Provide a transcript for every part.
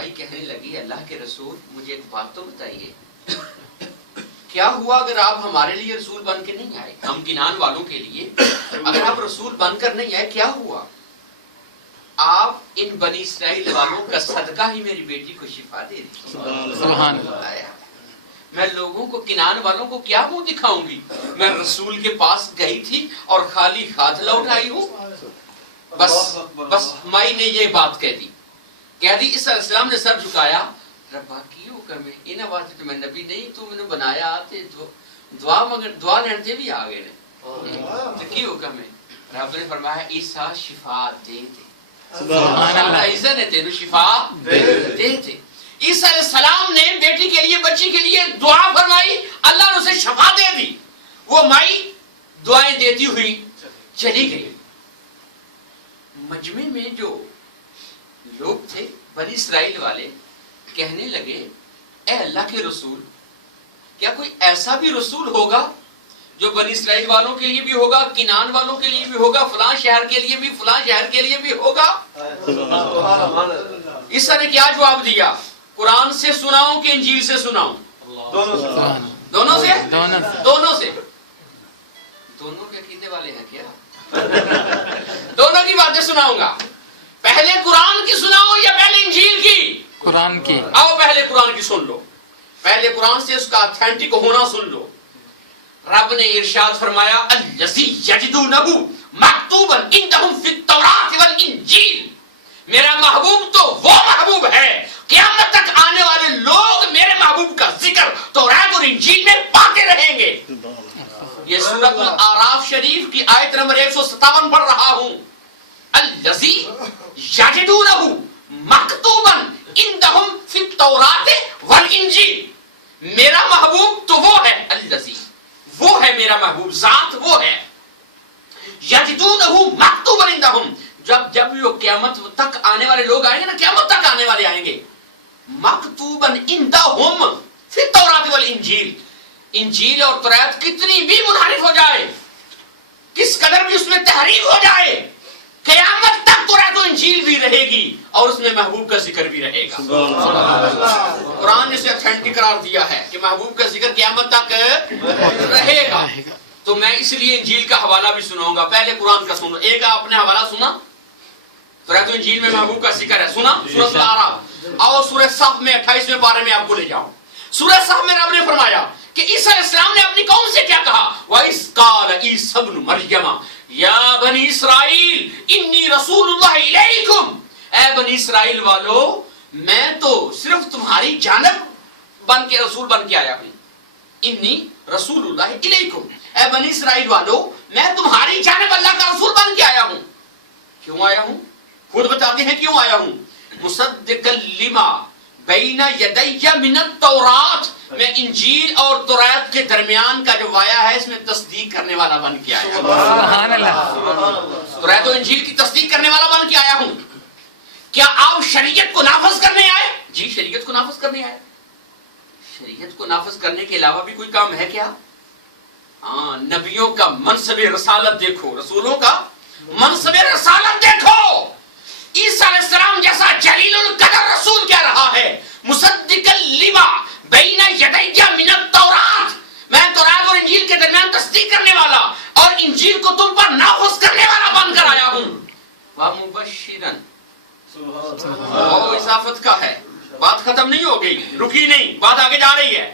مائی کہنے لگی اللہ کے رسول مجھے ایک بات تو بتائیے، کیا ہوا اگر آپ ہمارے لیے رسول بن کے نہیں آئے؟ ہم کنعان والوں کے لیے اگر آپ رسول بن کر نہیں آئے کیا ہوا؟ آپ ان بنی اسرائیل والوں کا صدقہ ہی میری بیٹی کو شفا دے دی۔ سبحان اللہ۔ میں لوگوں کو کنعان والوں کو کیا منہ دکھاؤں گی؟ میں رسول کے پاس گئی تھی اور خالی ہاتھ لوٹ آئی ہوں۔ بس مائی نے یہ بات کہہ دی۔ عیسیٰ علیہ السلام نے سر جھکایا، ربا کی حکم ہے انہاں واسطے تو میں نبی نہیں، تو میں نے بنایا تے دعا مگر دعا لین تے بھی آ گئے نے، تو کی حکم ہے؟ رب نے فرمایا عیسیٰ شفا دے دے۔ سبحان اللہ۔ عیسیٰ نے تینوں شفا دے دے۔ عیسیٰ علیہ السلام نے بیٹی کے لیے بچی کے لیے دعا فرمائی، اللہ نے اسے شفا دے دی۔ وہ مائی دعائیں دیتی ہوئی چلی گئی۔ مجمع میں جو لوگ تھے بنی اسرائیل والے کہنے لگے اے اللہ کے رسول، کیا کوئی ایسا بھی رسول ہوگا جو بنی اسرائیل والوں کے لیے بھی ہوگا، کنعان والوں کے لیے بھی ہوگا، فلاں شہر کے لیے بھی، فلاں شہر کے لیے بھی ہوگا؟ عیسیٰ نے کیا جواب دیا؟ قرآن سے سناؤں کہ انجیل سے سناؤں؟ دونوں سے؟ دونوں سے۔ دونوں کے عقیدے والے ہیں کیا؟ دونوں کی باتیں سناؤں گا۔ پہلے قرآن کی سناؤ یا پہلے انجیل کی؟ قرآن کی۔ آؤ پہلے قرآن کی سن لو، پہلے قرآن سے اس کا اتھینٹک ہونا سن لو۔ رب نے ارشاد فرمایا الذی یجدونہ مکتوبا عندہم فی التوراۃ والانجیل، میرا محبوب تو وہ محبوب ہے قیامت تک آنے والے لوگ میرے محبوب کا ذکر تورات اور انجیل میں پاتے رہیں گے۔ یہ سورۃ الاعراف شریف کی آیت نمبر 157 پڑھ رہا ہوں۔ الذی یجدونہ مکتوبا عندہم فی التوراۃ والانجیل، میرا محبوب تو وہ ہے، الذی وہ ہے میرا محبوب، ذات وہ ہے، یجدونہ مکتوبا عندہم، جب وہ قیامت تک آنے والے لوگ آئیں گے نا، قیامت تک آنے والے آئیں گے، مکتوبا عندہم فی التوراۃ والانجیل، انجیل اور تورات کتنی بھی منحرف ہو جائے، کس قدر بھی اس میں تحریف ہو جائے، قیامت تک تورات و انجیل بھی رہے گی اور اس میں محبوب کا ذکر بھی رہے گا۔ قرآن نے اسے اتھینٹک قرار دیا ہے کہ محبوب کا ذکر قیامت تک رہے گا۔ تو میں اس لیے انجیل کا حوالہ بھی سناؤں گا، پہلے قرآن کا سنو۔ ایک آپ نے حوالہ سنا تورات و انجیل میں محبوب کا ذکر ہے، سنا سورۃ الاعراف۔ آؤ سورہ صف میں 28ویں پارے میں آپ کو لے جاؤں۔ سورہ صف میں رب نے فرمایا کہ عیسیٰ علیہ السلام نے اپنی قوم سے کیا کہا؟ وَإِذْ قَالَ عِيسَى ابْنُ مَرْيَمَ یا بنی اسرائیل انی رسول اللہ الیکم، اے بنی اسرائیل والو میں تو صرف تمہاری جانب بن کے رسول بن کے آیا ہوں، انی رسول اللہ الیکم، اے بنی اسرائیل والو میں تمہاری جانب اللہ کا رسول بن کے آیا ہوں۔ کیوں آیا ہوں؟ خود بتاتے ہیں کیوں آیا ہوں۔ مصدقا لما بین یدی من التوراۃ، میں انجیل اور تورات کے درمیان کا جو وایا ہے اس میں تصدیق کرنے والا بن کے آیا ہوں۔ سبحان اللہ۔ تورات و انجیل کی تصدیق کرنے والا بن کے آیا ہوں۔ کیا آپ شریعت کو نافذ کرنے آئے؟ جی شریعت کو نافذ کرنے آئے۔ شریعت کو نافذ کرنے کے علاوہ بھی کوئی کام ہے کیا؟ ہاں، نبیوں کا منصب رسالت دیکھو، رسولوں کا منصب رسالت دیکھو۔ عیسیٰ علیہ السلام جیسا جلیل القدر رسول کیا رہا ہے، مصدقا لما بین یدی من التوراۃ، میں تورات اور انجیل کے درمیان تصدیق کرنے والا اور انجیل کو تم پر نافذ کرنے والا بن کر آیا ہوں۔ ومبشرا، وہ اضافت کا ہے، بات ختم نہیں ہو گئی، رکی نہیں، بات آگے جا رہی ہے۔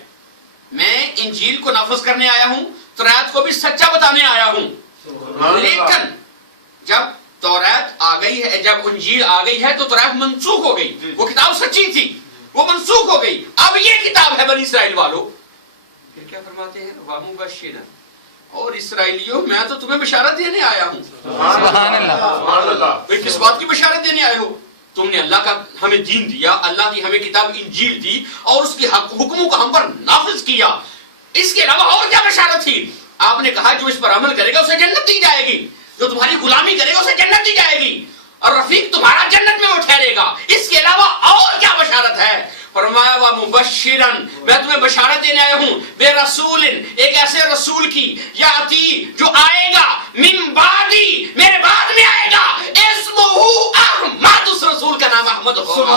میں انجیل کو نافذ کرنے آیا ہوں، تورات کو بھی سچا بتانے آیا ہوں، لیکن جب تورات آ گئی ہے، جب انجیل آ گئی ہے تو تورات منسوخ ہو گئی، وہ کتاب سچی تھی وہ منسوخ ہو گئی، اب یہ کتاب ہے بنی اسرائیل والو۔ پھر کیا فرماتے ہیں؟ ومبشرا، اور اسرائیلیوں میں تو تمہیں بشارت دینے آیا ہوں۔ سبحان اللہ۔ کس بات کی بشارت دینے آئے ہو؟ تم نے اللہ کا ہمیں دین دیا، اللہ کی ہمیں کتاب انجیل دی اور اس کے حکموں کو ہم پر نافذ کیا، اس کے علاوہ اور کیا بشارت تھی؟ آپ نے کہا جو اس پر عمل کرے گا اسے جنت دی جائے گی، جو تمہاری غلامی کرے گا اسے جنت دی جائے گی، اور رفیق تمہارا جنت میں وہ ٹھہرے گا، اس کے علاوہ اور کیا بشارت ہے؟ فرمایا ومبشرا، میں تمہیں بشارت دینے آیا ہوں بے رسول، ایک ایسے رسول کی یاتی جو آئے گا من بعدی، میرے بعد میں آئے گا، اسمہ احمد، اس رسول کا نام احمد ہوگا۔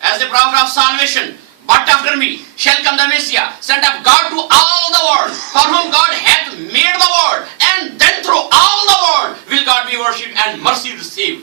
as a prophet of salvation, but after me shall come the Messiah, sent of God to all the world, for whom God hath made the world, and then through all the world will God be worshipped and mercy received.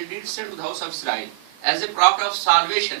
indeed sent to the house of Israel as a prophet of salvation.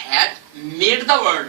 hath made the world,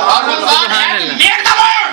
For whom God hath made the world,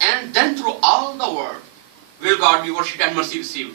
And then through all the world will God be worshipped and mercy received,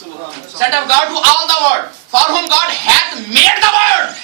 Sent of God to all the world, for whom God hath made the world,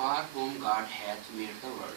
For whom God hath made the world,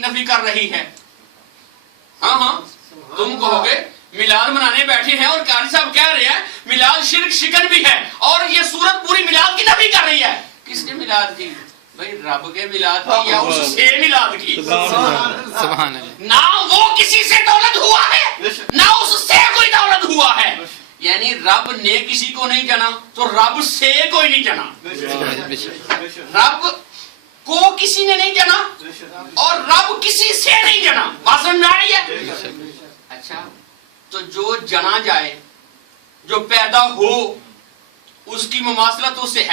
نفی کر رہی ہے. ہاں ہاں تم کہو گے میلاد منانے بیٹھے ہیں اور قاری صاحب کہہ رہے ہیں میلاد شرک شکن بھی ہے اور یہ سورت پوری میلاد کی نفی کر رہی ہے. کس نے میلاد کی؟ بھائی رب کے میلاد کی یا اس سے میلاد کی؟ سبحان اللہ. نہ وہ کسی سے دولت ہوا ہے نہ اس سے کوئی دولت ہوا ہے. یعنی رب نے کسی کو نہیں جنا تو رب سے کوئی نہیں جنا. رب کو کسی نے نہیں جنا اور رب کسی سے نہیں جنا. بات سمجھ میں آ رہی ہے؟ اچھا تو جو جنا جائے جو پیدا ہو اس کی مماثلت اس سے ہے.